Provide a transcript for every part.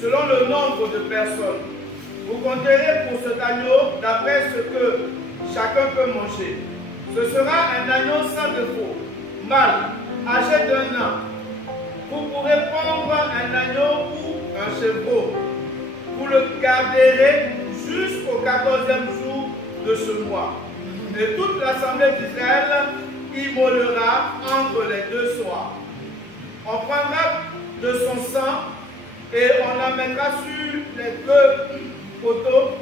Selon le nombre de personnes, vous compterez pour cet agneau d'après ce que chacun peut manger. Ce sera un agneau sans défaut, mâle, âgé d'1 an. Vous pourrez prendre un agneau ou un chevreau. Vous le garderez jusqu'au 14e jour de ce mois. Et toute l'assemblée d'Israël immolera entre les 2 soirs. On prendra de son sang et on la mettra sur les 2 poteaux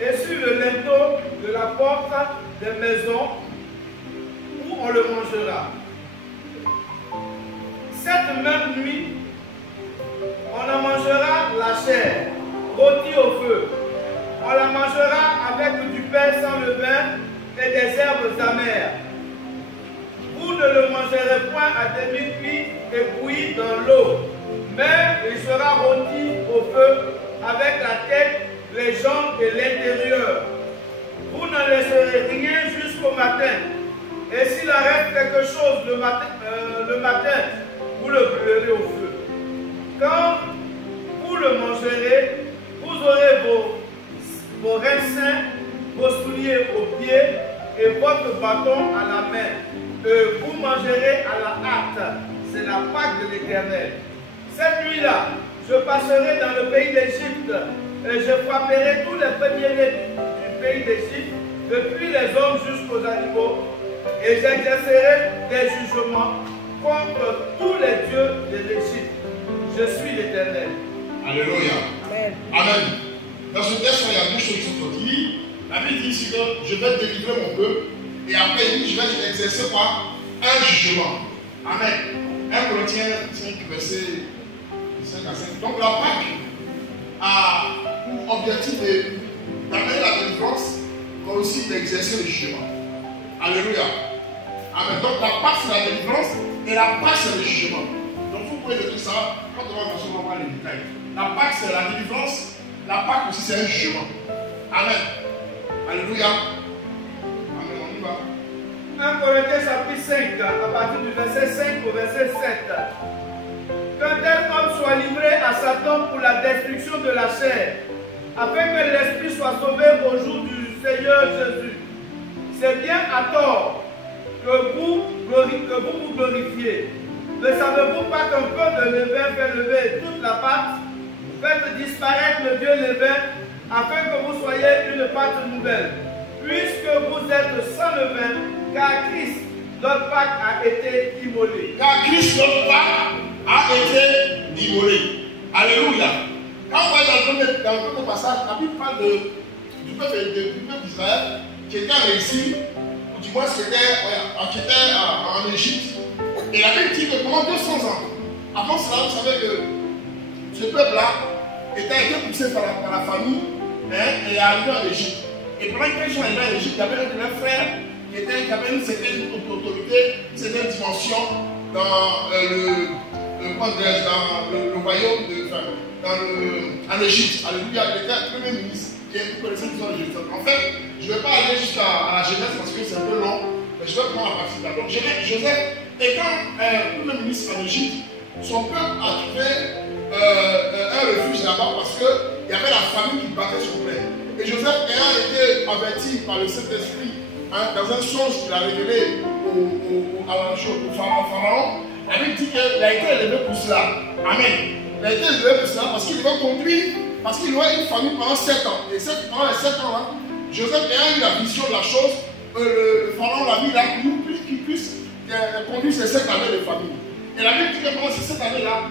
et sur le linteau de la porte des maisons où on le mangera. Cette même nuit, on en mangera la chair, rôtie au feu. On la mangera avec du pain sans levain et des herbes amères. Vous ne le mangerez point à demi-cuit et bouilli dans l'eau, mais il sera rôti au feu avec la tête, les jambes et l'intérieur. Vous ne laisserez rien jusqu'au matin. Et s'il en reste quelque chose le matin, vous le brûlerez au feu. Quand vous le mangerez, vous aurez vos reins sains, vos souliers aux pieds et votre bâton à la main. Vous mangerez à la hâte. C'est la Pâque de l'Éternel. Cette nuit-là, je passerai dans le pays d'Égypte et je frapperai tous les premiers-nés du pays d'Égypte, depuis les hommes jusqu'aux animaux, et j'exercerai des jugements contre tous les dieux de l'Égypte. Je suis l'Éternel. Alléluia. Amen. Amen. Dans ce texte, il y a 2 choses qui sont sorties. La Bible dit ici que je vais délivrer mon peuple et après il dit je vais exercer quoi? Un jugement. Amen. 1 Corinthiens 5, verset 5 à 5. Donc la Pâque a pour objectif d'amener la délivrance, mais aussi d'exercer le jugement. Alléluia. Amen. Donc la Pâque c'est la délivrance et la Pâque c'est le jugement. Donc vous pouvez dire tout ça quand on va voir les détails. La Pâque c'est la délivrance La Pâque aussi, c'est un jugement. Amen. Alléluia. Amen. On y va. 1 Corinthiens chapitre 5, à partir du verset 5 au verset 7. Qu'un tel homme soit livré à Satan pour la destruction de la chair, afin que l'esprit soit sauvé au jour du Seigneur Jésus. C'est bien à tort que vous vous glorifiez. Ne savez-vous pas qu'un peu de levain fait lever toute la pâte? Faites disparaître le vieux levain, afin que vous soyez une pâte nouvelle, puisque vous êtes sans levain, car Christ, notre Pâque, a été immolé. Car Christ, notre Pâque, a été immolé. Alléluia. Quand on va dans le premier passage, la Bible parle du peuple d'Israël qui était en exil, ou du moins qui était en Égypte. Et la Bible dit que pendant 200 ans, avant cela, vous savez que ce peuple-là était été poussé par la famille et est arrivé en Égypte. Et pendant qu'ils sont arrivés en Égypte, il y avait un de leurs frères qui avait une certaine autorité, une certaine dimension dans le royaume en Égypte. Alléluia, il était le premier ministre qui est connaissant l'histoire de Jésus. En fait, je ne vais pas aller jusqu'à la Genèse parce que c'est un peu long, mais je vais prendre la partie là. Donc Joseph, étant premier ministre en Égypte, son peuple a trouvé un refuge là-bas parce qu'il y avait la famine qui battait son père. Et Joseph ayant été averti par le Saint-Esprit dans un songe qu'il a révélé au Pharaon, la Bible dit qu'il a été élevé pour cela. Amen. Il a été élevé pour cela parce qu'il devait conduire, parce qu'il aurait une famille pendant 7 ans. Et pendant les 7 ans-là, Joseph ayant eu la vision de la chose, le Pharaon l'a mis là pour qu'il puisse conduire ces 7 années de famille. Et la Bible dit que pendant ces 7 années-là,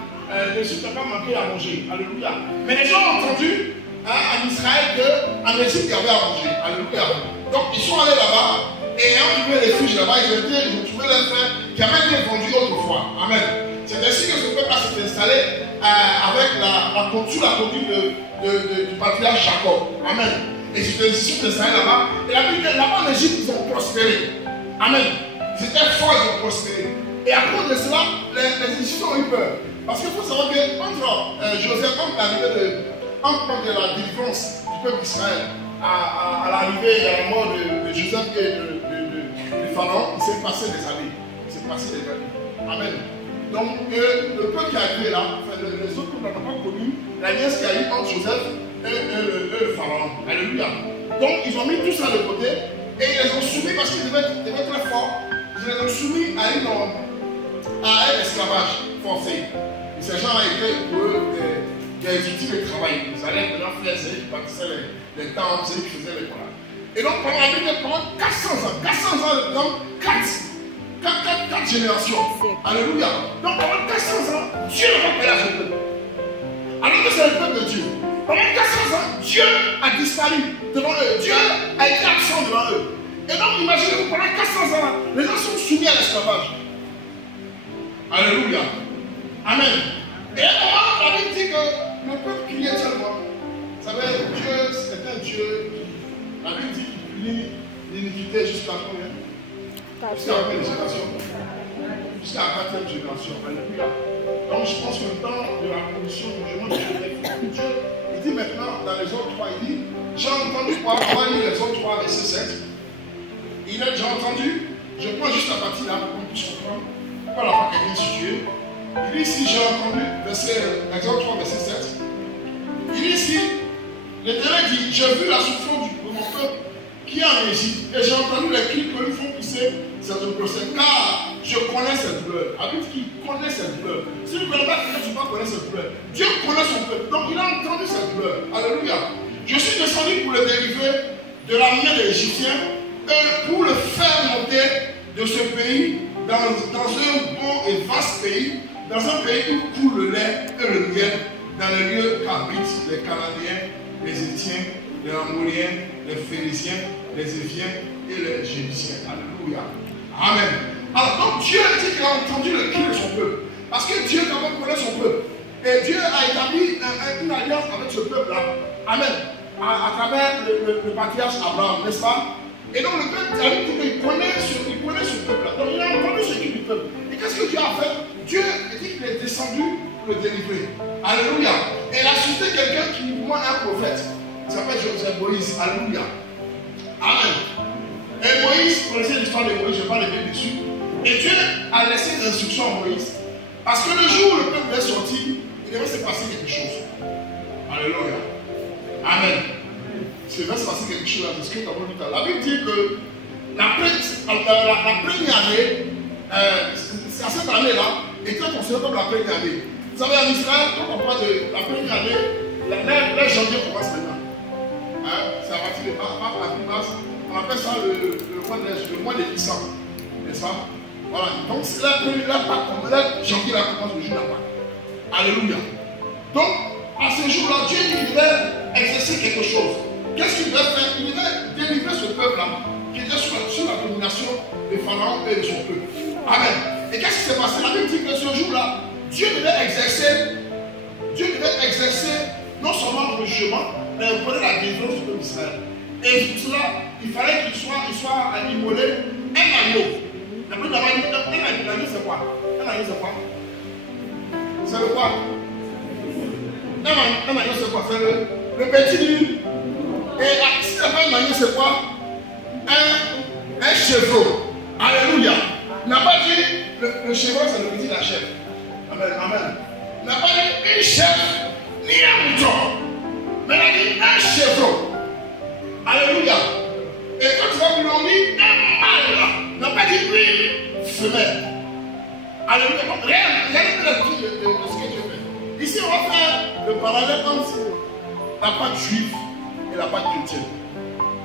l'Égypte n'a pas manqué à manger. Alléluia. Mais les gens ont entendu en Israël qu'en Égypte, il y avait à manger. Alléluia. Donc ils sont allés là-bas et ayant trouvé refuge là-bas, ils ont trouvé leurs frères qui avaient été vendus autrefois. Amen. C'est ainsi que ce peuple s'est installé avec la conduite du patriarche Jacob. Amen. Et c'était ainsi qu'ils sont installés là-bas. Et la Bible dit là-bas en Égypte, ils ont prospéré. Amen. Ils étaient forts, ils ont prospéré. Et à cause de cela, les Égyptiens ont eu peur. Parce qu'il faut savoir qu'entre Joseph, entre la délivrance du peuple d'Israël, à l'arrivée et à la mort de Joseph et du Pharaon, il s'est passé des années. Il s'est passé des années. Amen. Donc, le peuple qui est arrivé là, enfin, les autres peuples n'ont pas connu la liesse qu'il y a eu entre Joseph et le Pharaon. Alléluia. Donc, ils ont mis tout ça de côté et ils les ont soumis parce qu'ils devaient être très forts. Ils les ont soumis à un esclavage forcé. Et ces gens-là étaient pour eux des outils de travail. Ils allaient maintenant faire, c'est eux qui bâtissaient les temples, c'est eux qui faisaient les voilà. Et donc pendant 400 ans, donc 4 générations. Alléluia. Donc pendant 400 ans, Dieu n'a pas payé à ce peuple. Alors que c'est le peuple de Dieu. Pendant 400 ans, Dieu a disparu devant eux. Dieu a été absent devant eux. Et donc imaginez-vous, pendant 400 ans, les gens sont soumis à l'esclavage. Alléluia. Amen. Et à un moment, la Bible dit que le peuple criait tellement. Vous savez, Dieu, c'est un Dieu qui, la Bible dit qu'il punit l'iniquité jusqu'à combien? Jusqu'à la 4e génération. Jusqu'à la 4e génération. Alléluia. Donc je pense que le temps de la commission du jugement de Dieu, il dit maintenant dans les autres 3, il dit, j'ai entendu quoi? On va lire les autres 3, verset 7. Il a déjà entendu, je prends juste la partie là pour qu'on puisse comprendre pourquoi la Pâque est instituée. Il dit ici, j'ai entendu, Exode 3, verset 7. Il dit ici, l'Éternel dit, j'ai vu la souffrance de mon peuple qui est en Égypte, et j'ai entendu les cris que lui font pousser cette procès, car je connais cette douleur. La Bible dit qu'il connaît cette douleur. Si tu ne connais pas quelqu'un, tu ne peux pas connaître cette douleur. Dieu connaît son peuple, donc il a entendu cette douleur. Alléluia. Je suis descendu pour le délivrer de la main des Égyptiens et pour le faire monter de ce pays dans un bon et vaste pays, dans un pays où coule le lait et le miel, dans les lieux qu'habitent les Cananéens, les Étiens, les Amoriens, les Phérésiens, les Éviens et les Jébusiens. Alléluia. Amen. Alors donc Dieu dit qu'il a entendu le cri de son peuple. Parce que Dieu quand même connaît son peuple. Et Dieu a établi une alliance avec ce peuple-là. Amen. À travers le patriarche Abraham, n'est-ce pas? Et donc le peuple David dit qu'il connaît ce peuple-là. Donc il a entendu ce cri du peuple. Et qu'est-ce que Dieu a fait? Dieu dit qu'il est descendu pour le délivrer. Alléluia. Et il a suscité quelqu'un qui, pour moi, est un prophète. Il s'appelle Moïse. Alléluia. Amen. Et Moïse, vous connaissez l'histoire de Moïse, je ne vais pas revenir dessus. Et Dieu a laissé des instructions à Moïse. Parce que le jour où le peuple est sorti, il devait se passer quelque chose. Alléluia. Amen. Il devait se passer quelque chose là, parce que la Bible dit que la première année, c'est à cette année-là, était considérée comme la première année. Vous savez, en Israël, quand on parle de la première année, le janvier commence maintenant. Hein? C'est à partir de mars. On appelle ça le mois de décembre. N'est-ce pas? Voilà. Donc, c'est là que janvier commence le jour de la Pâque. Alléluia. Donc, à ce jour-là, Dieu dit qu'il devait exercer quelque chose. Qu'est-ce qu'il devait faire? Il devait délivrer ce peuple-là qui était sur la domination de Pharaon et de son peuple. Amen. Et qu'est-ce qui s'est passé? La Bible dit que ce jour-là, Dieu devait exercer non seulement le jugement, mais il prenait la délivrance du peuple d'Israël. Et pour cela, il fallait qu'il soit immolé un agneau. La Bible d'abord dit un agneau, c'est quoi? Un agneau, c'est quoi? C'est le quoi? Un agneau, c'est quoi? C'est le petit nu. Et si c'est pas un agneau, c'est quoi? Un chevreau. Alléluia. Il n'a pas dit le chevreau, c'est le petit de la chèvre. Amen. Amen. Il n'a pas dit une chèvre ni un mouton. Mais il a dit un chevreau. Alléluia. Et quand tu vas vous dit un mâle, il n'a pas dit une femelle. Alléluia. Regardez ce que Dieu fait. Ici, on va faire le parallèle entre la Pâque juive et la Pâque chrétienne.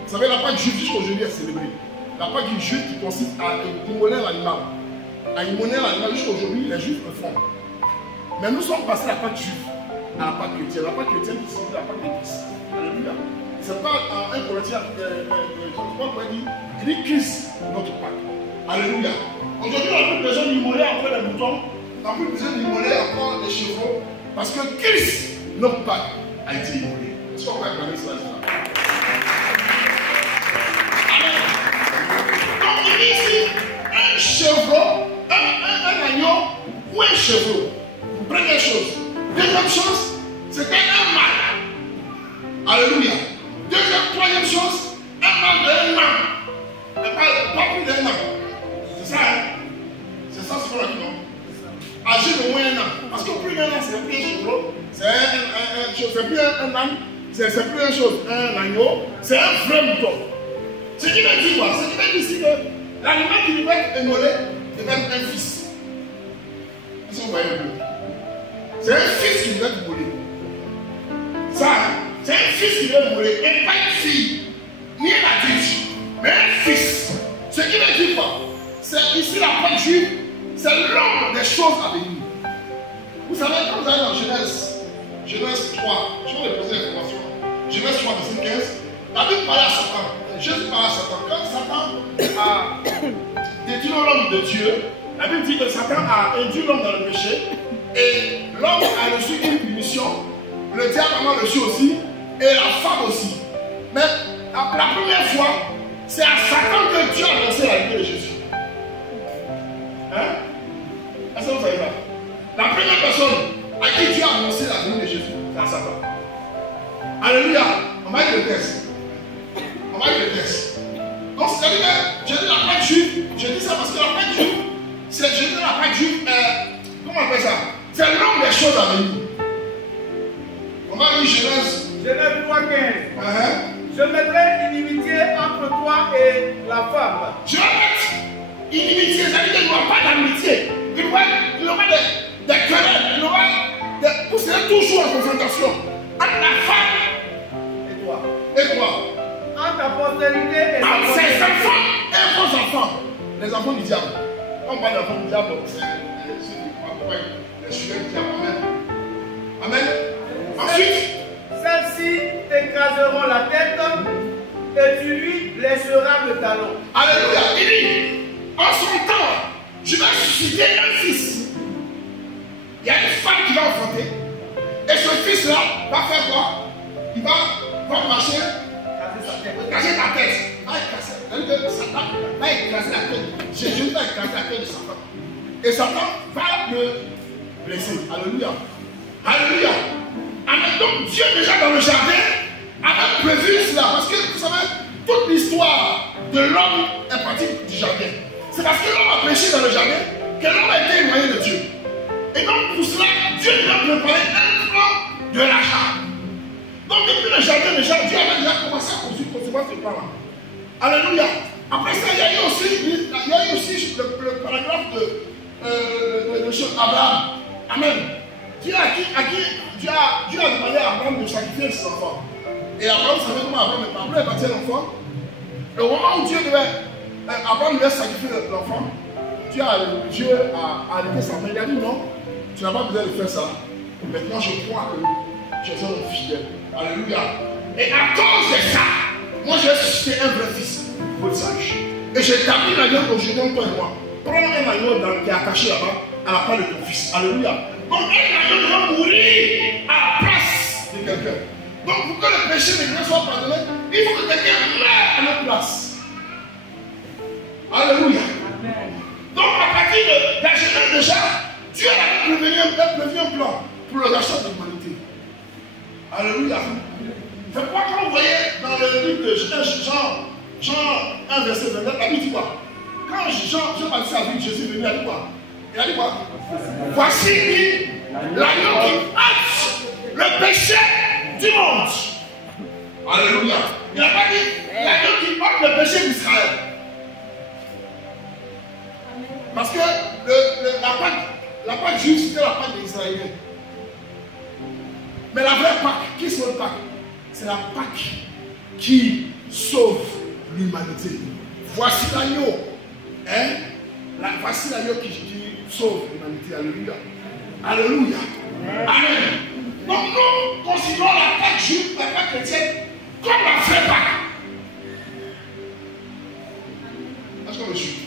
Vous savez, la Pâque juive jusqu'aujourd'hui est célébrée. La Pâque juive qui consiste à immoler l'animal. À immoler l'animal jusqu'aujourd'hui, les juifs le font. Mais nous sommes passés de la Pâque juive à la Pâque chrétienne. La Pâque chrétienne qui signifie la Pâque de Christ. Alléluia. C'est pas un Corinthien, il dit Christ, notre Pâque. Alléluia. Aujourd'hui, on n'a plus besoin d'immoler encore les moutons, on n'a plus besoin d'immoler encore les chevaux, parce que Christ, notre Pâque, a été immolé. Est-ce qu'on va regarder cela? Amen. Donc, il dit ici un chevreau, un agneau ou un chevreau. Première chose. Deuxième chose, c'était un mâle. Alléluia. Troisième chose, un mâle d'un an. Pas plus d'un an. C'est ça, hein? C'est ça ce qu'on a dit, non? Âgé de moins d'un an. Parce que plus d'un an, c'est plus un chevreau. C'est plus un âne. C'est plus une chose. Un agneau. C'est un vrai mouton. Ce qui veut dire quoi? Ce qui veut dire ici que l'animal qui devait être immolé devait être un fils. Est-ce que vous voyez un peu? C'est un fils qui devait être immolé. Ça, c'est un fils qui devait être immolé. Et pas une fille, ni un adulte, mais un fils. Ce qui veut dire quoi? C'est ici la Pâque juive, c'est l'ordre des choses à venir. Vous savez, quand vous allez dans Genèse 3, je vais vous poser l'information. Genèse 3, verset 15, la Bible parlait à Satan. Jésus parlait à Satan. Quand Satan a détruit l'homme de Dieu, la Bible dit que Satan a induit l'homme dans le péché et l'homme a reçu une punition. Le diable en a reçu aussi et la femme aussi. Mais la première fois, c'est à Satan que Dieu a annoncé la vie de Jésus. Hein? Est-ce que vous savez ça? La première personne à qui Dieu a annoncé la venue de Jésus, c'est à Satan. Alléluia. On va y le test. On va y le test. Donc, c'est-à-dire que j'ai dit la Pâque juive. J'ai dit ça parce que la Pâque juive, j'ai dit la Pâque juive, comment on appelle ça? C'est l'homme des choses à venir. On va lire Genèse 3:15. Je mettrai inimitié entre toi et la femme. Je vais mettre inimitié, c'est-à-dire qu'il n'y aura pas d'amitié. Il y aura des querelles, il y aura des. Vous serez toujours en confrontation entre la femme et toi. Et toi. Entre ta postérité et entre ses enfants et vos enfants. Les enfants du diable. Quand on parle d'enfants du diable, c'est les sujets du diable. Amen. Amen. Ensuite, celles-ci t'écraseront la tête et tu lui blesseras le talon. Alléluia. Il dit, en son temps, je vais susciter un fils. Il y a une femme qui va enfanter. Et ce fils-là va faire quoi? Il va marcher, casser ta tête. Va écraser la tête. Jésus va écraser la tête de Satan. Et Satan va le blesser. Alléluia. Alléluia. Amen. Donc Dieu déjà dans le jardin avait prévu cela. Parce que vous savez, toute l'histoire de l'homme est partie du jardin. C'est parce que l'homme a péché dans le jardin que l'homme a été éloigné de Dieu. Et donc pour cela, Dieu lui a préparé un plan de l'achat. Donc depuis le jardin déjà, Dieu avait déjà commencé à concevoir ce plan-là. Alléluia. Après ça, il y a eu aussi le paragraphe de Abraham. Amen. Dieu a demandé à Abraham de sacrifier ses enfants. Et Abraham savait comment Abraham est parti à l'enfant. Et au moment où Abraham lui a sacrifié l'enfant, Dieu a arrêté sa main. Il a dit non, tu n'as pas besoin de faire ça. Maintenant je crois que tu es un homme fidèle. Alléluia. Et à cause de ça, moi j'ai suscité un vrai fils. Il faut le sache. Et j'ai établi l'alliance aujourd'hui entre toi et moi. Prends un agneau qui est attaché là-bas à la part de ton fils. Alléluia. Donc un agneau doit mourir à la place de quelqu'un. Donc pour que le péché de quelqu'un soit pardonné, il faut que quelqu'un meure à notre place. Alléluia. Amen. Donc à partir de Genèse déjà, Dieu avait prévu un plan pour le rachat de l'humanité. Alléluia. C'est pourquoi quand vous voyez dans le livre de Genèse, Jean 1 verset 29, la Bible dit quoi? Quand Jean-Baptiste a vu Jésus venir, il a dit quoi? Il a dit quoi? Voici l'agneau qui ôte le péché du monde. Alléluia. Il n'a pas dit l'agneau qui ôte le péché d'Israël. Parce que la Pâque juive, c'était la Pâque des Israéliens. Mais la vraie Pâque, qui sauve Pâque? C'est la Pâque qui sauve l'humanité. Voici l'agneau. Voici l'agneau qui sauve l'humanité. Alléluia. Alléluia. Amen. Donc nous considérons la Pâque juive, la Pâque chrétienne, comme la vraie Pâque. Est-ce qu'on me suit?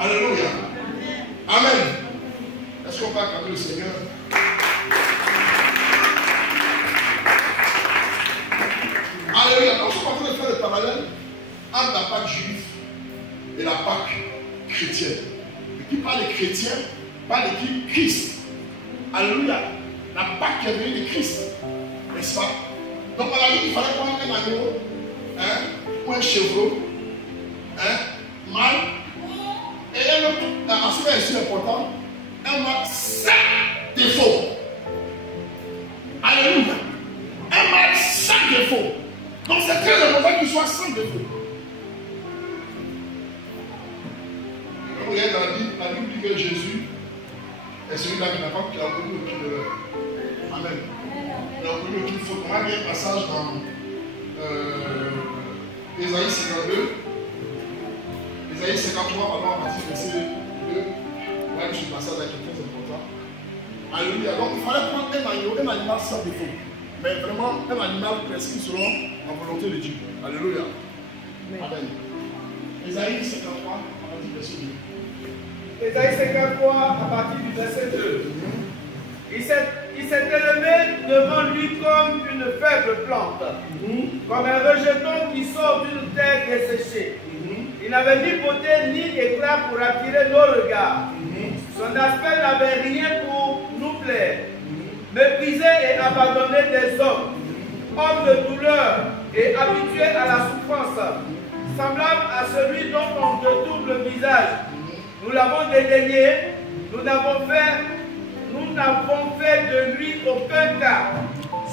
Alléluia. Amen. Est-ce qu'on peut acclamer le Seigneur? Alléluia. Donc, je suis en train de faire le parallèle entre la Pâque juive et la Pâque chrétienne. Et qui parle des chrétiens, parle de qui? Christ. Alléluia. La Pâque qui est venue de Christ. N'est-ce pas? Donc, on a dit qu'il fallait prendre un agneau, ou un chevreau, mâle, et un autre, ensuite, c'est important, un mâle sans défaut. Alléluia. Un mâle sans défaut. Donc c'est très important qu'il soit sans défaut. Quand vous regardez dans la Bible dit que Jésus est celui-là qui n'a pas connu aucune erreur. Amen. Il a connu aucune faute. On a mis un passage dans Ésaïe 52. Ésaïe 53, pardon, à partir du verset 2. On a vu ce passage qui est très important. Alléluia. Donc il fallait prendre un animal sans défaut. Mais vraiment un animal prescrit selon la volonté de Dieu. Alléluia. Amen. Ésaïe 53, à partir du verset 2. Ésaïe 53, à partir du verset 2. Il s'est élevé devant lui comme une faible plante, comme un rejeton qui sort d'une terre desséchée. Il n'avait ni beauté ni éclat pour attirer nos regards. Son aspect n'avait rien pour nous plaire. Méprisé et abandonné des hommes, homme de douleur et habitué à la souffrance, semblable à celui dont on détourne le visage. Nous l'avons dédaigné, nous n'avons fait de lui aucun cas.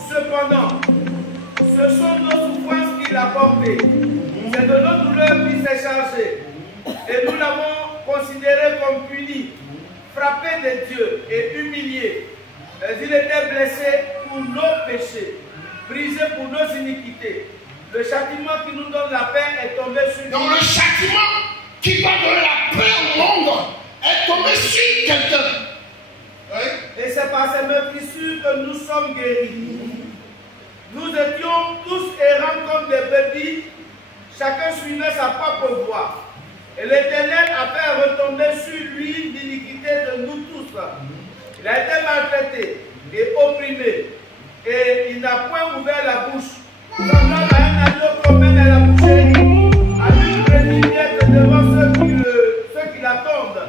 Cependant, ce sont nos souffrances qu'il a portées. C'est de nos douleurs qu'il s'est chargé. Et nous l'avons considéré comme puni, frappé de Dieu et humilié. Mais il était blessé pour nos péchés, brisé pour nos iniquités. Le châtiment qui nous donne la paix est tombé sur nous. Donc le châtiment qui doit donner la paix au monde est tombé sur quelqu'un. Oui? Et c'est par ces meurtrissures que nous sommes guéris. Nous étions tous errants comme des brebis, chacun suivait sa propre voie. Et l'Éternel a fait retomber sur lui l'iniquité de nous tous. Il a été maltraité et opprimé, et il n'a point ouvert la bouche. Semblable à un agneau qu'on mène à la boucherie, à une prélignette devant ceux qui l'attendent.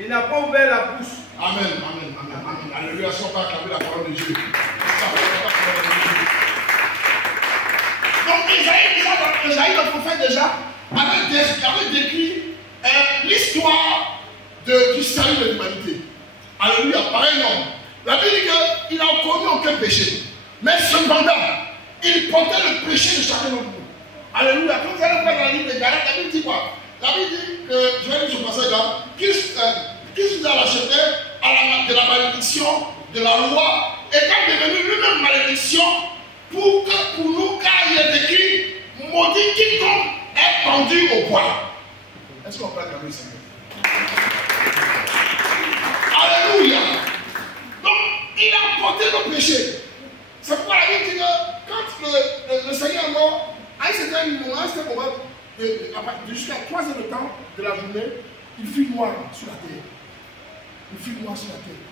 Il n'a pas ouvert la bouche. Amen, amen, amen, amen. Alléluia, si on peut acclamer la parole de Dieu. Esaïe, le prophète déjà, avait décrit l'histoire du salut de l'humanité. Alléluia, pareil non. La Bible dit qu'il n'a commis aucun péché. Mais cependant, il portait le péché de chacun d'entre nous. Alléluia. Quand vous allez voir dans la Bible de Galates, la Bible dit quoi? La Bible dit que, je vais lire ce passage-là, Christ nous a racheté de la malédiction de la loi, étant devenu lui-même malédiction pour nous, car il est écrit, maudit quiconque est pendu au bois. Est-ce qu'on peut acclamer ça? Alléluia. Donc, il a porté nos péchés. C'est pourquoi la Bible dit que quand le Seigneur est mort, à un certain moment, jusqu'à 3 heures de temps de la journée, il fut noir sur la terre. Il fut noir sur la terre.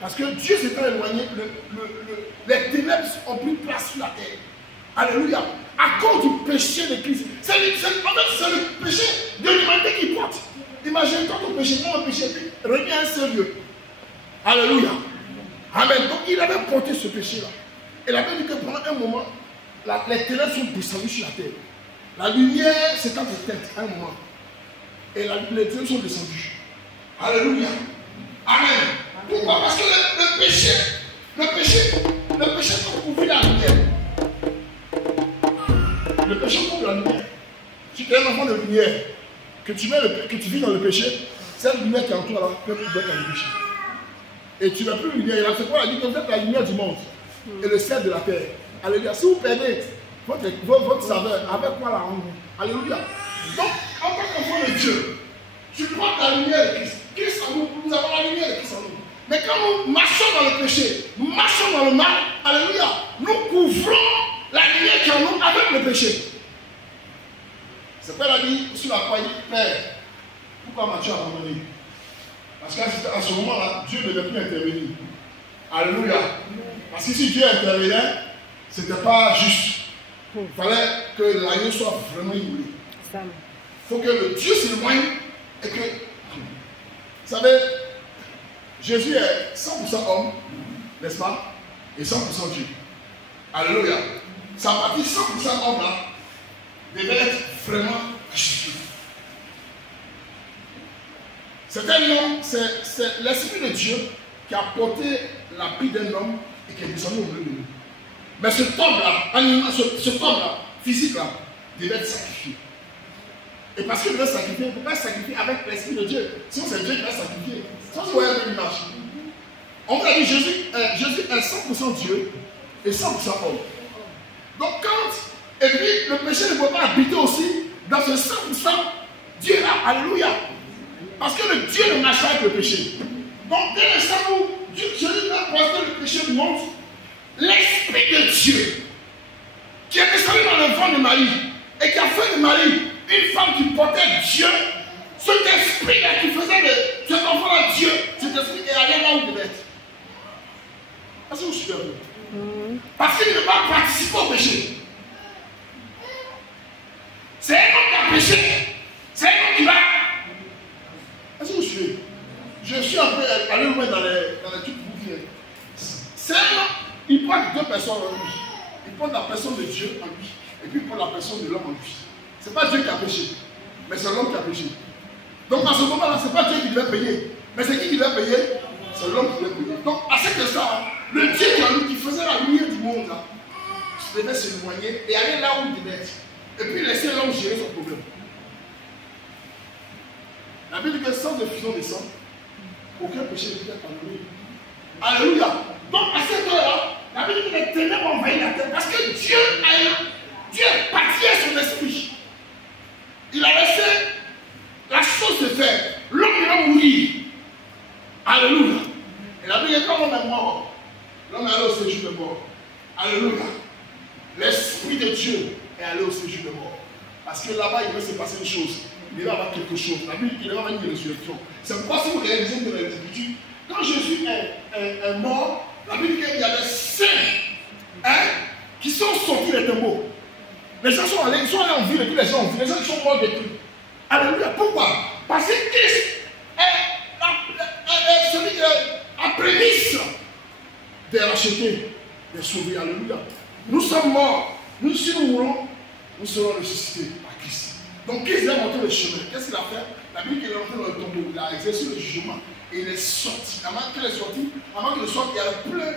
Parce que Dieu s'étant éloigné, les ténèbres ont pris place sur la terre. Alléluia. À cause du péché de Christ. En fait, c'est le péché de l'humanité qui porte. Imagine-toi ton péché, mon péché, revient à un seul lieu. Alléluia. Amen. Donc il avait porté ce péché-là. Et la Bible dit que pendant un moment, les ténèbres sont descendues sur la terre. La lumière s'est éteinte à un moment. Et les ténèbres sont descendues. Alléluia. Amen. Pourquoi? Parce que le péché couvre la lumière. Le péché couvre la lumière. Si tu es un enfant de lumière, que tu vis dans le péché, cette lumière qui entoure là, peut être dans le péché. Et tu n'as plus de lumière. Et là, c'est quoi? Il dit que vous êtes la lumière du monde et le sel de la terre. Alléluia. Si vous perdez votre saveur, avec quoi la rendre? Alléluia. Donc, en tant qu'enfant de Dieu, tu portes la lumière de Christ. Christ en nous, nous avons la lumière de Christ en nous. Mais quand nous marchons dans le péché, nous marchons dans le mal, alléluia, nous couvrons la lumière qui est en nous avec le péché. C'est pas la vie sur la croix, il dit, Père, pourquoi m'as-tu abandonné? Parce qu'à ce moment-là, Dieu ne devait plus intervenir. Alléluia. Parce que si Dieu intervenait, ce n'était pas juste. Il fallait que l'agneau soit vraiment immolé. Il faut que le Dieu s'éloigne et que, vous savez, Jésus est 100% homme, n'est-ce pas? Et 100% Dieu. Alléluia. Sa partie 100% homme là devait être vraiment justifiée. C'est un homme, c'est l'Esprit de Dieu qui a porté la vie d'un homme et qui est descendu au milieu de nous. Mais cet homme-là, physique-là, devait être sacrifié. Et parce qu'il devait sacrifier, il ne peut pas sacrifier avec l'Esprit de Dieu. Sinon, c'est Dieu qui va sacrifier. Ça, vous voyez un peu l'image. On vous a dit Jésus est 100% Dieu et 100% homme. Donc, et puis, le péché ne peut pas habiter aussi dans ce 100% Dieu-là. Alléluia. Parce que le Dieu ne marche pas avec le péché. Donc, dès l'instant où Jésus a porté le péché du monde, l'Esprit de Dieu, qui est descendu dans le ventre de Marie, et qui a fait de Marie une femme qui portait Dieu, cet esprit-là qui faisait de cet enfant-là Dieu, cet esprit est allé là où il devait être. Est-ce que vous suivez? Parce qu'il ne va pas participer au péché. C'est un homme qui a péché. C'est un homme qui va. Est-ce que vous suivez? Je suis un peu allé loin dans les trucs pour vous. C'est un homme, il porte deux personnes en lui. Il porte la personne de Dieu en lui. Et puis il porte la personne de l'homme en lui. Ce n'est pas Dieu qui a péché, mais c'est l'homme qui a péché. Donc à ce moment-là, ce n'est pas Dieu qui devait payer, mais c'est qui devait payer? C'est l'homme qui devait payer. Donc à cet instant, le Dieu qui faisait la lumière du monde, là, devait s'éloigner et aller là où il devait être. Et puis laisser l'homme gérer son problème. La Bible dit que sans effusion de sang, aucun péché ne peut être pardonné. Alléluia. Donc à cette heure-là, la Bible dit que les ténèbres ont envahi la terre parce que Dieu est parti à son esprit. Il a laissé la chose se faire. L'homme va mourir. Alléluia. Et la Bible dit que quand l'homme est mort, l'homme est allé au séjour de mort. Alléluia. L'Esprit de Dieu est allé au séjour de mort. Parce que là-bas, il va se passer une chose. Il va y avoir quelque chose. La Bible dit qu'il va y avoir une résurrection. C'est pourquoi si vous regardez les hommes de l'Écriture, quand Jésus est mort, la Bible dit qu'il y a des saints qui sont sortis des tombeaux. Les gens sont allés en ville et puis les gens ont vu. Les gens sont morts détruits. Alléluia. Pourquoi? Parce que Christ est celui qui est la prémisse des rachetés, des sauvés. Alléluia. Nous sommes morts. Nous, si nous mourons, nous serons ressuscités par Christ. Donc Christ a montré le chemin. Qu'est-ce qu'il a fait? La Bible qu'il est rentré dans le tombeau, il a exercé le jugement et il est sorti. Avant qu'il sorte, il y a plein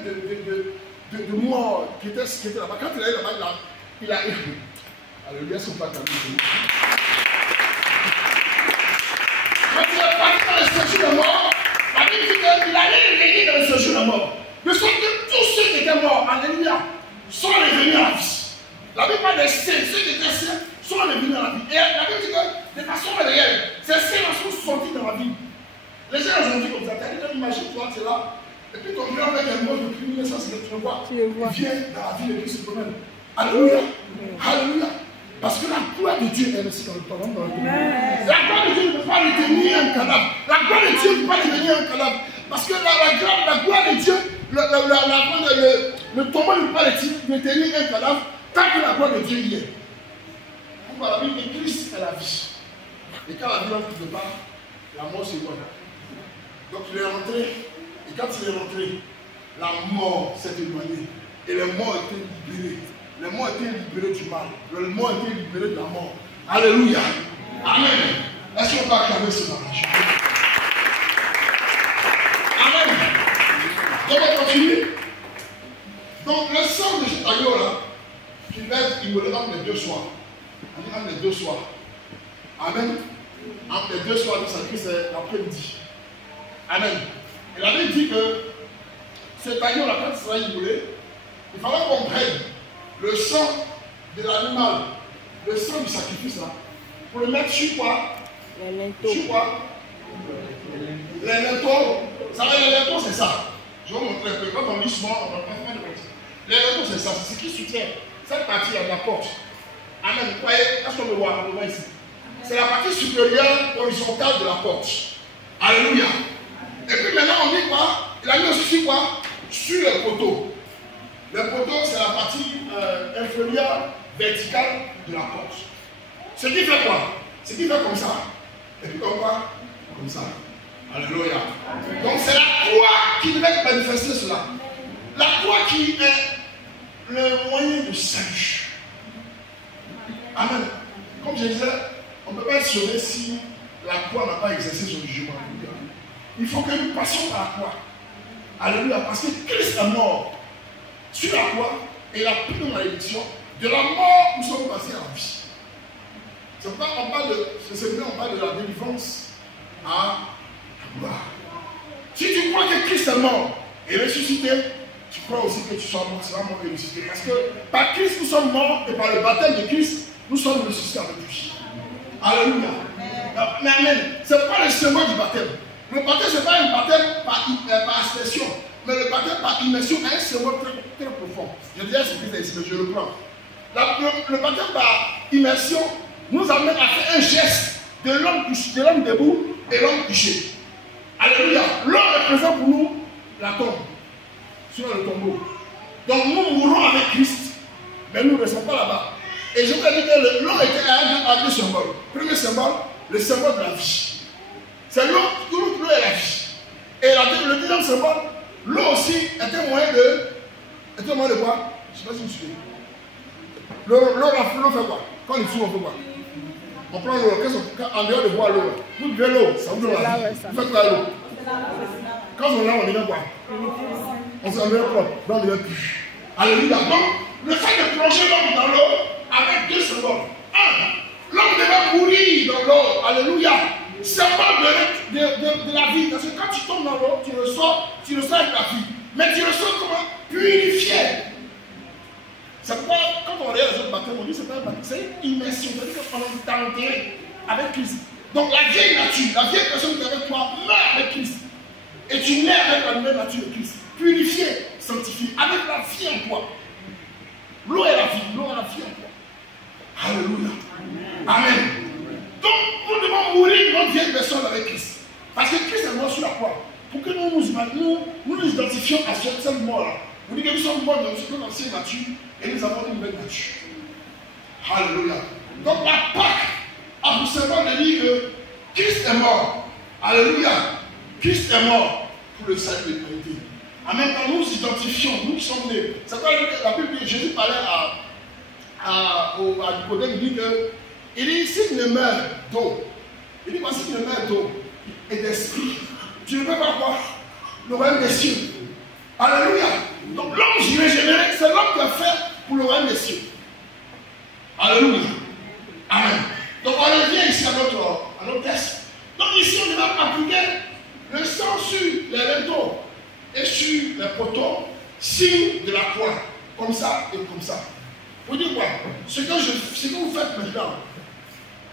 de morts qui étaient là-bas. Quand il est là-bas, il a alléluia, son pas calme. Quand il est parti dans le séjour de mort, la Bible dit qu'il allait revenir dans le séjour de mort. De sorte que tous ceux qui étaient morts, alléluia, sont revenus à la vie. La Bible parle des saints, ceux qui étaient saints sont revenus à la vie. Et la Bible dit que de façon réelle, ces saints sont sortis dans la vie. Les gens ont dit comme ça, imagine toi, tu es là, et puis ton grand avec un mot depuis 1950, tu le vois. Il vient dans la vie de Christ se promène. Alléluia. Alléluia. Parce que la gloire de Dieu est restée dans le temps. La gloire de Dieu ne peut pas retenir un cadavre. La gloire de Dieu ne peut pas retenir un cadavre. Parce que la gloire de Dieu, le tombeau ne peut pas retenir un cadavre tant que la gloire de Dieu y est. Pourquoi la Bible dit que Christ est la vie. Et quand la vie rentre quelque part, la mort s'éloigne. Donc il est rentré. Et quand il est rentré, la mort s'est éloignée. Et les morts étaient libérés. Les morts étaient libérés du mal. Les morts étaient libérés de la mort. Alléluia. Amen. Est-ce qu'on va acclamer ce mariage? Amen. Donc on continue. Donc le sang de cet agneau là, qui va être immolé entre les deux soirs. Entre les deux soirs. Amen. Entre les deux soirs, ça dit c'est l'après-midi. Amen. Et la Bible dit que cet agneau là, quand il sera immolé, il fallait qu'on prenne le sang de l'animal, le sang du sacrifice là, pour le mettre sur quoi? Les linteaux. Sur quoi? Les linteaux. Ça va, les linteaux c'est ça. Je vais vous montrer un peu. Quand on lit souvent, on va pas faire de partie. Les linteaux c'est ça, c'est ce qui soutient cette partie là de la porte. Amen. Vous voyez, est-ce qu'on le voit? On le voit ici. C'est la partie supérieure horizontale de la porte. Alléluia. Et puis maintenant on dit quoi? Il a mis aussi sur quoi? Sur le poteau. Le poteau, c'est la partie inférieure verticale de la porte. Ce qui fait quoi? Ce qui fait comme ça. Et puis comme quoi? Comme ça. Alléluia. Donc c'est la croix qui devait manifester cela. La croix qui est le moyen de salut. Amen. Comme je disais, on ne peut pas être sauvé si la croix n'a pas exercé son jugement. Il faut que nous passions par la croix. Alléluia. Parce que Christ est mort sur la croix et il a pris de malédiction. De la mort, nous sommes passés en vie. C'est pas, on parle de la délivrance à la gloire. Si tu crois que Christ est mort et ressuscité, tu crois aussi que tu seras mort et ressuscité. Parce que par Christ, nous sommes morts et par le baptême de Christ, nous sommes ressuscités avec lui. Alléluia. Mais amen. Ce n'est pas le symbole du baptême. Le baptême, ce n'est pas un baptême par aspersion. Mais le baptême par immersion a un symbole très profond. Je disais ce que c'est ici, mais je le prends. Le baptême par immersion nous amène à faire un geste de l'homme debout et l'homme couché. Alléluia. L'homme représente pour nous la tombe, sur le tombeau. Donc nous mourons avec Christ, mais nous ne restons pas là-bas. Et je voudrais dire que l'homme était à deux symboles. Premier symbole, le symbole de la vie. C'est l'eau, l'eau est la vie. Et le deuxième symbole, l'eau aussi était moyen de quoi? Je ne sais pas si vous suivez. L'eau fait quoi? Quand il fout, on fait quoi? On prend l'eau. En dehors de boire l'eau, vous buvez l'eau, ça vous donne la vie. Vous faites quoi l'eau? Quand on lave, on devient quoi? On s'en devient propre, donc on devient plus. Alléluia. Donc, le fait de plonger l'homme dans l'eau avec deux symboles. Un, l'homme devait mourir dans l'eau. Alléluia. Symbole de la vie. Parce que quand tu tombes dans l'eau, tu ressors avec la vie. Mais tu ressors comment? Purifié. C'est pourquoi, quand on regarde les autres baptêmes, on dit que c'est pas un baptême, c'est une immersion. C'est-à-dire qu'on est enterré avec Christ. Donc la vieille nature, la vieille personne qui est avec toi meurt avec Christ. Et tu nais avec la nouvelle nature de Christ. Purifié, sanctifié, avec la vie en toi. L'eau est la vie, l'eau est la vie en toi. Alléluia. Amen. Donc, nous devons mourir notre vieille personne avec Christ. Parce que Christ est mort sur la croix. Pour que nous nous identifions à cette mort-là. Vous dites que nous sommes morts dans notre ancienne nature et nous avons une nouvelle nature. Alléluia. Donc, la Pâque a pour symbole de dire que Christ est mort. Alléluia. Christ est mort pour le salut de l'humanité. Amen. Quand nous nous identifions, nous qui sommes nés. C'est quoi la Bible dit? Jésus parlait à à Nicodème, il dit, s'il ne meurt d'eau, il dit, voici qu'il ne meurt d'eau et d'esprit, tu ne peux pas voir le royaume des cieux. Alléluia. Donc l'homme régénéré, c'est l'homme qui a fait pour le royaume des cieux. Alléluia. Amen. Donc on revient ici à notre texte. Donc ici on va appliquer le sang sur les linteaux et sur les poteaux, signe de la croix, comme ça et comme ça. Vous dites quoi? Ce que vous faites maintenant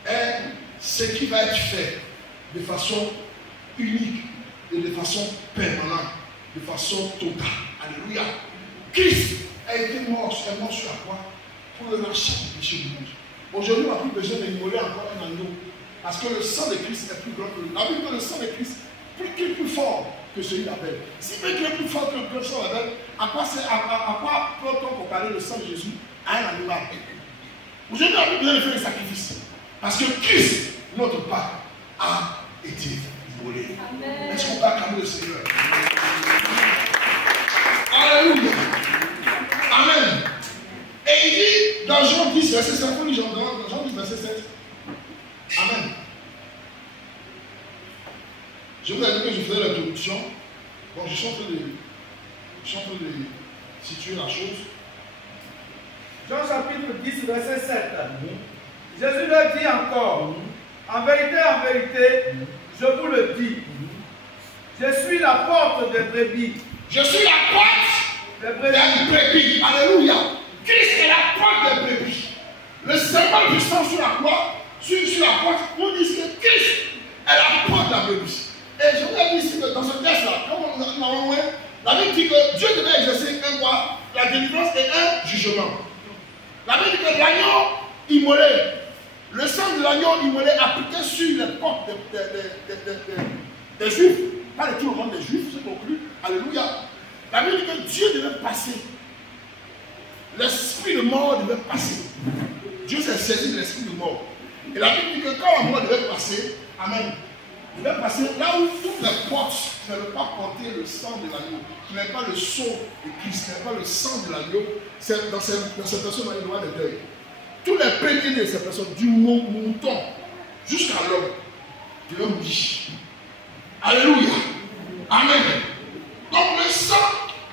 est ce qui va être fait de façon unique et de façon permanente, de façon totale. Alléluia. Christ a été mort sur la croix pour le rachat du péché du monde. Aujourd'hui, on n'a plus besoin d'immoler encore un agneau. Parce que le sang de Christ est plus grand que la Bible dit que le sang de Christ est plus fort que celui d'Abel. Si il est plus fort que le sang d'Abel, à quoi peut-on comparer le sang de Jésus à un animal? Aujourd'hui, on n'a plus besoin de faire des sacrifices. Parce que Christ, notre Père, a été immolé. Est-ce qu'on peut acclamer le Seigneur? Alléluia. Amen. Et il dit dans Jean 10, verset 7, dans Jean 10, verset 7. Amen. Je vous ai dit que je faisais l'introduction. Bon, je suis en train de situer la chose. Jean chapitre 10, verset 7. Jésus leur dit encore, en vérité, je vous le dis, je suis la porte des brebis. Je suis la porte des brebis. Alléluia. Christ est la porte des brebis. Le symbole du sang sur la croix, sur la porte, nous dit que Christ est la porte de la brebis. Et je vous ai dit ici que dans ce texte-là, comme on a la Bible dit que Dieu devait exercer un droit, la délivrance et un jugement. La Bible dit que l'agneau immolé, le sang de l'agneau immolé appliqué sur les portes des Juifs, pas de tout le monde des Juifs, c'est conclu. Alléluia. La Bible dit que Dieu devait passer. L'esprit de mort devait passer. Dieu s'est saisi de l'esprit de mort. Et la Bible dit que quand la mort devait passer, amen, devait passer là où toutes les portes qui n'avaient pas porté le sang de l'agneau, qui n'avaient pas le sceau de Christ, qui n'avaient pas le sang de l'agneau, dans cette personne, il y a le droit de deuil. Tous les premiers de ces personnes, du mouton jusqu'à l'homme, devaient mourir. Alléluia. Amen. Donc le sang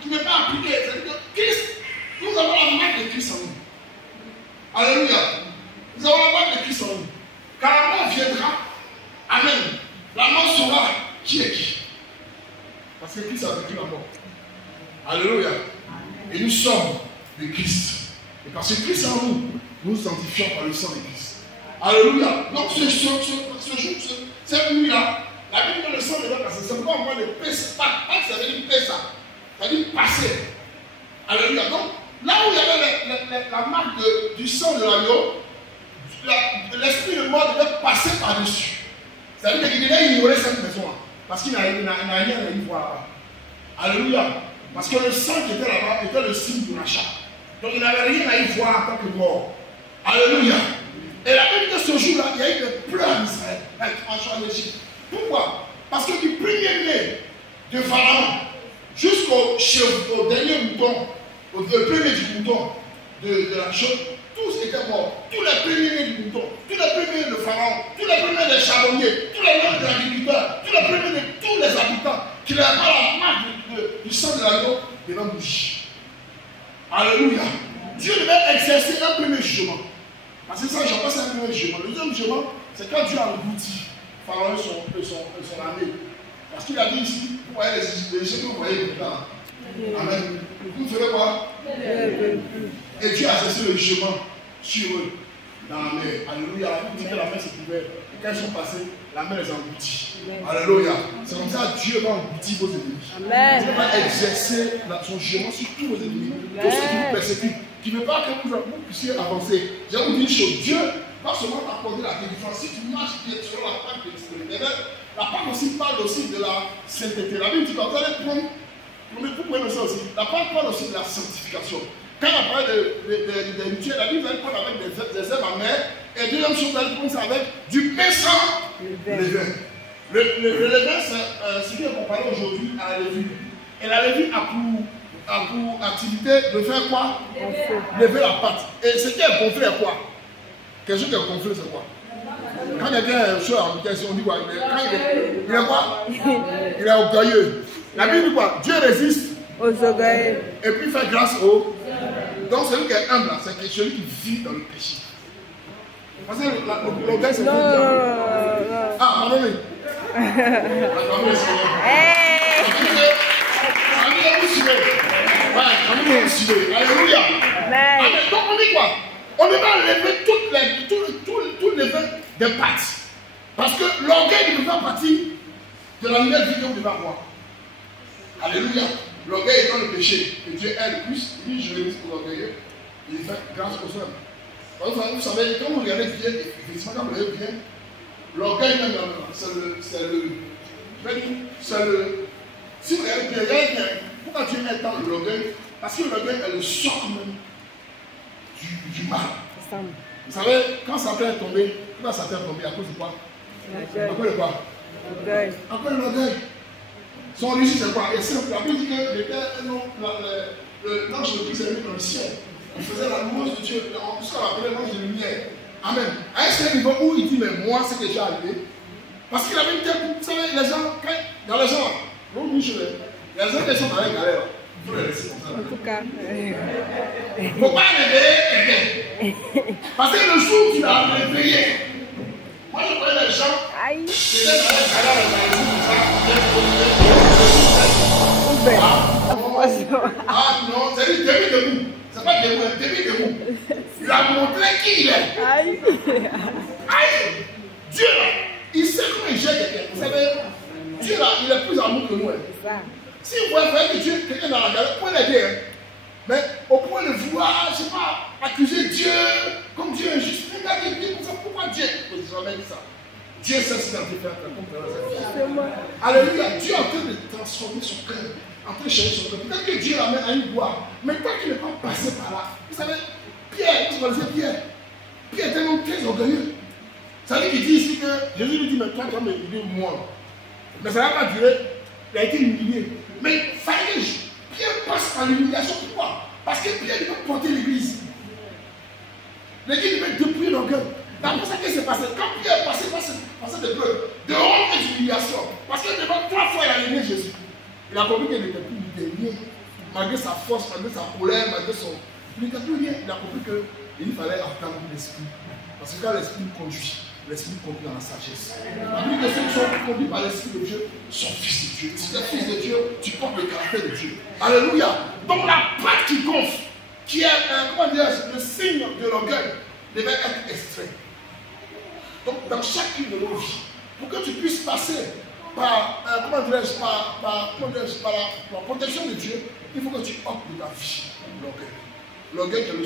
qui n'est pas appliqué, c'est-à-dire que Christ, nous avons la marque de Christ en nous. Alléluia. Nous avons la marque de Christ en nous. Quand la mort viendra, amen, la mort saura qui est qui. Parce que Christ a vécu la mort. Alléluia. Et nous sommes de Christ. Et parce que Christ est en nous, nous nous sanctifions par le sang de Christ. Alléluia. Donc ce jour, cette nuit-là, la Bible dit que le sang devait passer. C'est pourquoi on voit les Pessah. Ça veut dire Pessah. Ça veut dire passer. Alléluia. Donc, là où il y avait la marque du sang de l'agneau, l'esprit de mort devait passer par-dessus. Ça veut dire qu'il devait ignorer cette maison. Parce qu'il n'a rien à y voir. Alléluia. Parce que le sang qui était là-bas était le signe du rachat. Donc il n'avait rien à y voir en tant que mort. Alléluia. Et la Bible dit que ce jour-là, il y a eu des pleurs en Israël, en Égypte. Pourquoi? Parce que du premier-né de Pharaon jusqu'au dernier mouton, au premier du mouton de la chose, tous étaient morts. Tous les premiers-nés du mouton, tous les premiers de Pharaon, tous les premiers des charbonniers, tous les premiers de l'agriculteur, tous les premiers de tous les habitants qui n'avaient pas la marque du sang de l'agneau, devaient mourir. Alléluia. Dieu devait exercer un premier jugement. Parce que ça, j'en passe un premier jugement. Le deuxième jugement, c'est quand Dieu a englouti Pharaon et son armée. Parce qu'il a dit ici, vous voyez les Égyptiens que vous voyez maintenant. Amen. Vous ferez quoi? Et Dieu a exercé le jugement sur eux dans la mer. Alléluia. Il dit que la mer s'est ouverte. Et quand ils sont passés, la mer les a engloutis. Alléluia. C'est comme ça que Dieu va engloutir vos ennemis. Amen. Dieu va exercer son jugement sur tous vos ennemis. Tous ceux qui vous persécutent, qui ne veulent pas que vous puissiez avancer. Je vais vous dire une chose. Dieu va seulement t'accorder la délivrance. Si tu marches sur la part de l'éternel, la part aussi parle aussi de la sainteté. La Bible dit que vous allez prendre, vous prenez ça aussi. La part parle aussi de la sanctification. Quand on parle de rituels, la Bible va prendre avec des herbes amères. Et deuxième chose, vous allez prendre ça avec du pain sans levain. Le levain, c'est ce qui est comparé aujourd'hui à la levure. Et la levure a pour a pour activité de faire quoi? Lever la patte. Et ce qui est gonflé est quoi? Quelque chose qui est gonflé, c'est quoi? Quand quelqu'un est chaud en vitesse, on dit quoi? Il est quoi? Il est orgueilleux. La Bible dit quoi? Dieu résiste aux orgueilleux. Et puis fait grâce aux. Donc celui qui est humble, c'est celui qui vit dans le péché. Parce que l'orgueil, c'est quoi? Ah, pardonnez. Alléluia. Donc on dit quoi? On devrait enlever tous les vins des pattes. Parce que l'orgueil ne fait pas partie de la nouvelle vie que vous devez avoir. Alléluia. L'orgueil étant le péché que Dieu aime le plus, lui je résiste pour l'orgueilleux, il fait grâce aux hommes. Vous savez, quand vous regardez bien, effectivement, quand vous regardez bien, l'orgueil même, c'est le. Si vous regardez bien, pourquoi Dieu met tant l'orgueil? Parce que l'orgueil est le socle même du mal. Vous savez, quand Satan est tombé, pourquoi Satan est tombé? À cause de quoi? À cause de quoi? À cause de l'orgueil. Son origine c'est quoi? Et c'est la Bible dit que l'ange de Christ est venu dans le ciel. Il faisait la louange de Dieu. En plus, on l'appelait l'ange de lumière. Amen. À un certain niveau où il dit, mais moi, c'est que j'ai arrivé. Parce qu'il avait une tête, vous savez, les gens, dans les gens, les gens sont dans la galère. Il faut les laisser comme ça. En tout cas. Il ne faut pas réveiller quelqu'un. Parce que le jour où tu l'as réveillé, moi je connais les gens qui étaient dans la galère, ah non, c'est lui début debout. C'est pas debout, c'est début debout. Il a montré qui il est. Aïe. Dieu là, il sait comment il gère quelqu'un. Vous savez, Dieu là, il est plus amour que nous. Si vous voyez que Dieu, quelqu'un dans la galère, vous pouvez l'aider. Mais au point de vouloir, je ne sais pas, accuser Dieu comme Dieu est juste. Pourquoi Dieu? Je n'ai jamais dit ça. Dieu sait ce qu'il a fait faire comme ça. Alléluia. Dieu est en train de transformer son cœur. En train de changer son cœur. Peut-être que Dieu l'amène à une gloire. Mais tant qu'il n'est pas passé par là. Vous savez, Pierre, vous connaissez Pierre. Pierre est un homme très orgueilleux. Ça veut dire qu'il dit ici que Jésus lui dit, mais toi, tu vas me humilier moi. Mais ça n'a pas duré. Il a été humilié. Mais il fallait que Pierre passe par l'humiliation. Pourquoi? Parce que Pierre il va porter l'église. L'église va dépouiller l'orgueil. C'est pour ça que c'est passé. Quand Pierre est passé par cette épreuve, de honte et d'humiliation, parce que devant 3 fois il a aimé Jésus. Il a compris qu'il n'était plus rien. Malgré sa force, malgré sa colère, malgré son. Il n'était plus rien. Il a compris qu'il fallait attendre l'esprit. Parce que quand l'esprit conduit, l'esprit conduit dans la sagesse. La Bible dit que ceux qui sont conduits par l'esprit de Dieu sont fils de Dieu. Si tu es fils de Dieu, tu portes le caractère de Dieu. Alléluia. Donc la patte qui gonfle, qui est le signe de l'orgueil, devait être extrait. Donc dans chacune de nos vies, pour que tu puisses passer par, par la protection de Dieu, il faut que tu optes de ta vie l'orgueil. L'orgueil qui est le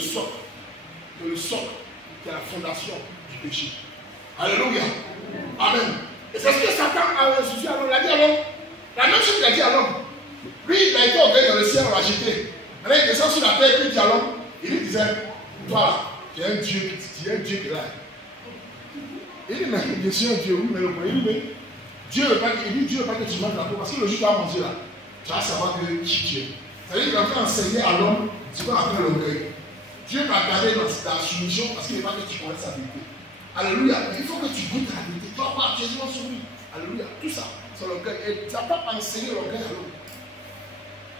socle, qui est la fondation du péché. Alléluia. Amen. Et c'est ce que Satan a ressuscité à l'homme. Il a dit à l'homme, la même chose qu'il a dit à l'homme. Lui, il a été orgueilleux dans le ciel, on l'a jeté. Maintenant, il descend sur la terre et il dit à l'homme, il lui disait, toi, tu es un Dieu qui est là. Il dit, mais je suis un Dieu, oui, mais le point, il dit, mais Dieu ne veut pas que tu manges la peau, parce que le jour où tu vas manger là, tu vas savoir que qui tu es. C'est-à-dire qu'il est en train d'enseigner à l'homme ce qu'on appelle l'orgueil. Dieu t'a gardé dans ta soumission parce qu'il ne veut pas que tu connaisses sa vérité. Alléluia. Il faut que tu goûtes la vérité. Tu vas pas quasiment sur lui. Alléluia. Tout ça, c'est l'orgueil. Et tu n'as pas enseigné l'orgueil à l'homme.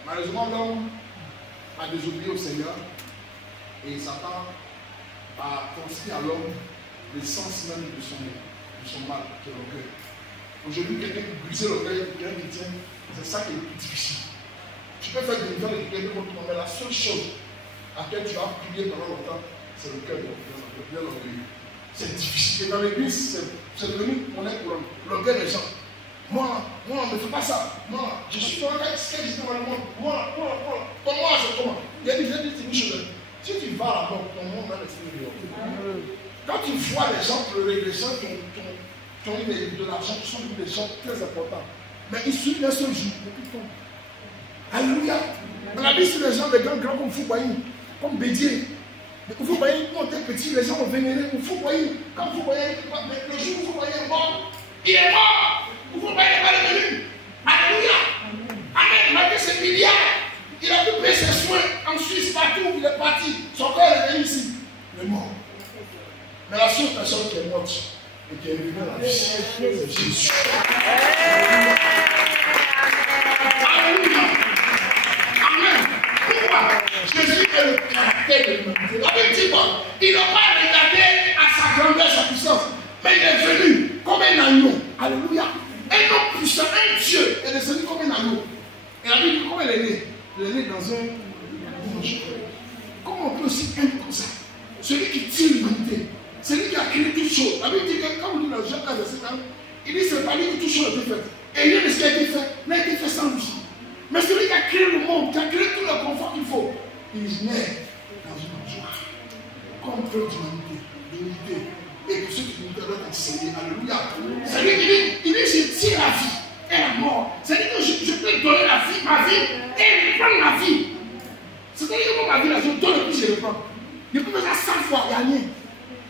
Malheureusement, l'homme a désobéi au Seigneur et Satan a transmis à l'homme l'essence même de son mal, qui est l'orgueil. Aujourd'hui, quelqu'un qui brise l'orgueil, quelqu'un qui tient, c'est ça qui est le plus difficile. Tu peux faire des millions de quelqu'un contre toi, mais la seule chose à laquelle tu vas prier pendant longtemps, c'est le cœur de l'orgueil. C'est difficile. Et dans l'église, c'est devenu mon aide pour l'orgueil des gens. Moi, on ne fait pas ça. Moi, je suis dans ce que je dis dans le monde. Moi, c'est comment? Il y a des choses. Si tu vas là-bas, ton monde va l'extérieur. Quand tu vois les gens pleurer, les gens qui ont eu de l'argent, qui sont des gens très importants, mais ils suivent un seul jour, depuis tout. Alléluia. On a vu sur les gens, des grands comme Foubaï, comme Bédier. Foubaï, quand on était petit, les gens ont vénéré pour Foubaï. Quand Foubaï, le jour où Foubaï est mort, il est mort. Foubaï n'est pas revenu. Alléluia. Amen. Malgré ses milliards, Il a pu payer ses soins en Suisse, partout où il est parti. Son corps est venu ici. Il est mort. Mais la seule personne qui est morte et qui est revenue à la vie, c'est Jésus. Alléluia. Amen. Pourquoi? Jésus est le caractère de l'humanité. La Bible dit quoi? Il n'a pas regardé à sa grandeur, sa puissance, mais il est venu comme un agneau. Alléluia. Un homme puissant, un Dieu est descendu comme un agneau. Et la Bible dit comment il est né? Il est né dans un manche. Comment on peut aussi être comme ça? Celui qui tire l'humanité, celui qui a créé toutes choses. La Bible dit que quand on dit dans Jean 4, verset 4, il dit c'est par lui que toutes choses ont été faites. Et rien de ce qui a été fait n'a été fait sans lui. Mais celui qui a créé le monde, qui a créé tout le confort qu'il faut, il naît dans une joie. Comme preuve d'humanité, d'unité. Et que ceux qui nous doivent enseigner. Alléluia. C'est lui qui dit, il dit je tire la vie et la mort. C'est-à-dire que je peux donner la vie, ma vie, et prendre ma vie. C'est-à-dire que moi, ma vie, là, je donne et puis je reprends. Je peux faire ça 100 fois gagner.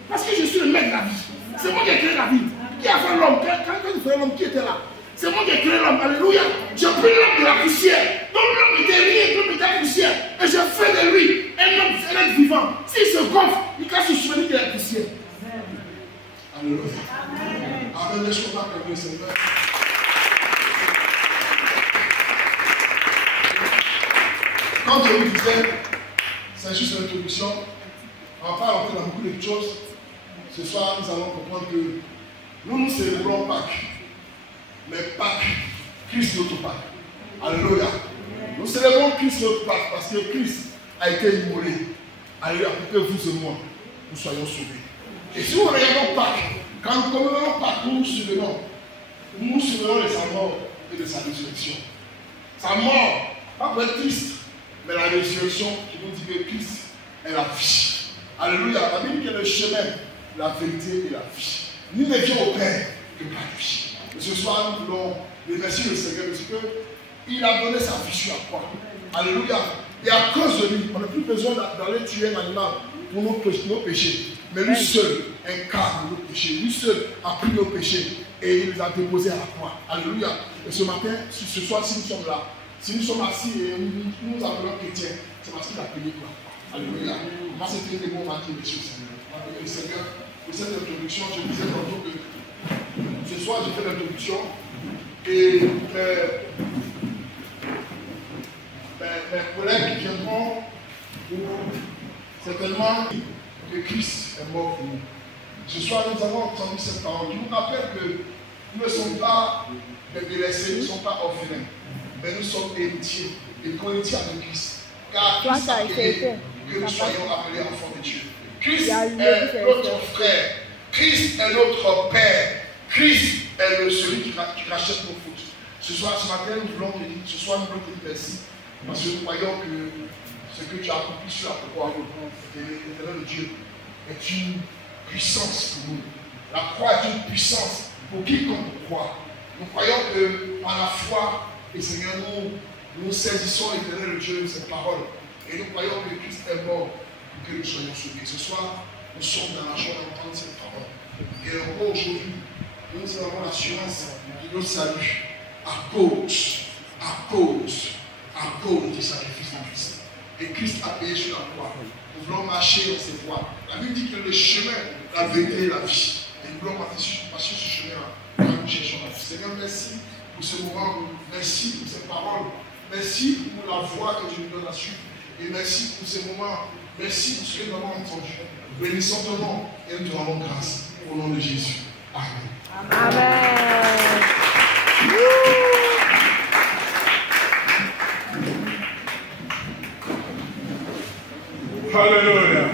Parce que je suis le maître de la vie. C'est moi qui ai créé la vie. Qui a fait l'homme? Quand il faisait l'homme, qui était là? C'est moi qui ai créé l'homme. Alléluia. J'ai pris l'homme de la poussière. Donc l'homme était rien, l'homme était la poussière. Et j'ai fait de lui un homme, un être vivant. S'il se gonfle, il casse le chevalier de la poussière. Alléluia. Amen. Laisse-moi pas que le Seigneur. Quand je vous disais, c'est juste une introduction, on va pas rentrer dans beaucoup de choses. Ce soir, nous allons comprendre que nous célébrons Pâques. Mais Pâques, Christ notre Pâques. Alléluia. Nous célébrons Christ notre Pâques parce que Christ a été immolé. Alléluia, pour que vous et moi, nous soyons sauvés. Et si nous regardons Pâques, quand nous commémorons Pâques, nous nous souvenons de sa mort et de sa résurrection. Sa mort, pas pour être triste, mais la résurrection qui nous dit que Christ est la vie. Alléluia. La Bible dit que le chemin, la vérité et la vie. Nous ne viens au Père que par lui. Et ce soir, nous voulons remercier le Seigneur parce qu'il a donné sa vie sur la croix. Alléluia. Et à cause de lui, on n'a plus besoin d'aller tuer un animal pour nos péchés. Mais lui seul incarne nos péchés. Lui seul a pris nos péchés et il les a déposés à la croix. Alléluia. Et ce matin, ce soir, si nous sommes là, si nous sommes assis et nous nous appelons chrétiens, c'est parce qu'il a payé pour la croix. Alléluia. Moi, c'est très bon matin, monsieur le Seigneur. Le Seigneur, pour cette introduction, je disais tantôt que ce soir, j'ai fait l'introduction et mes collègues qui viendront pour certainement que Christ est mort pour nous. Ce soir, nous avons entendu cette parole. Je vous rappelle que nous ne sommes pas des délaissés, nous ne sommes pas orphelins, mais nous sommes héritiers et co-héritiers avec Christ. Car Christ a aimé que nous soyons appelés enfants de Dieu. Christ est notre frère. Christ est notre Père. Christ est celui qui rachète nos fautes. Ce soir, ce matin, nous voulons te dire, ce soir, nous voulons te dire merci. Parce que nous croyons que ce que tu as accompli sur la croix, l'éternel de Dieu, est une puissance pour nous. La croix est une puissance pour quiconque croit. Nous croyons que par la foi, et Seigneur, nous saisissons l'éternel de Dieu, cette parole. Et nous croyons que Christ est mort pour que nous soyons sauvés. Ce soir, nous sommes dans la joie d'entendre cette parole. Et encore aujourd'hui, nous avons l'assurance de notre salut à cause du sacrifice du Christ. Et Christ a payé sur la croix. Nous voulons marcher dans ces voies. La Bible dit que le chemin, la vérité et la vie. Et nous voulons marcher sur ce chemin-là quand nous cherchons la vie. Seigneur, merci pour ce moment. Merci pour ces paroles. Merci pour la voix que tu nous donnes à suivre. Et merci pour ces moments. Merci pour ce que nous avons entendu. Bénissons ton nom et nous te rendons grâce. Au nom de Jésus. Amen. Amen. Alléluia.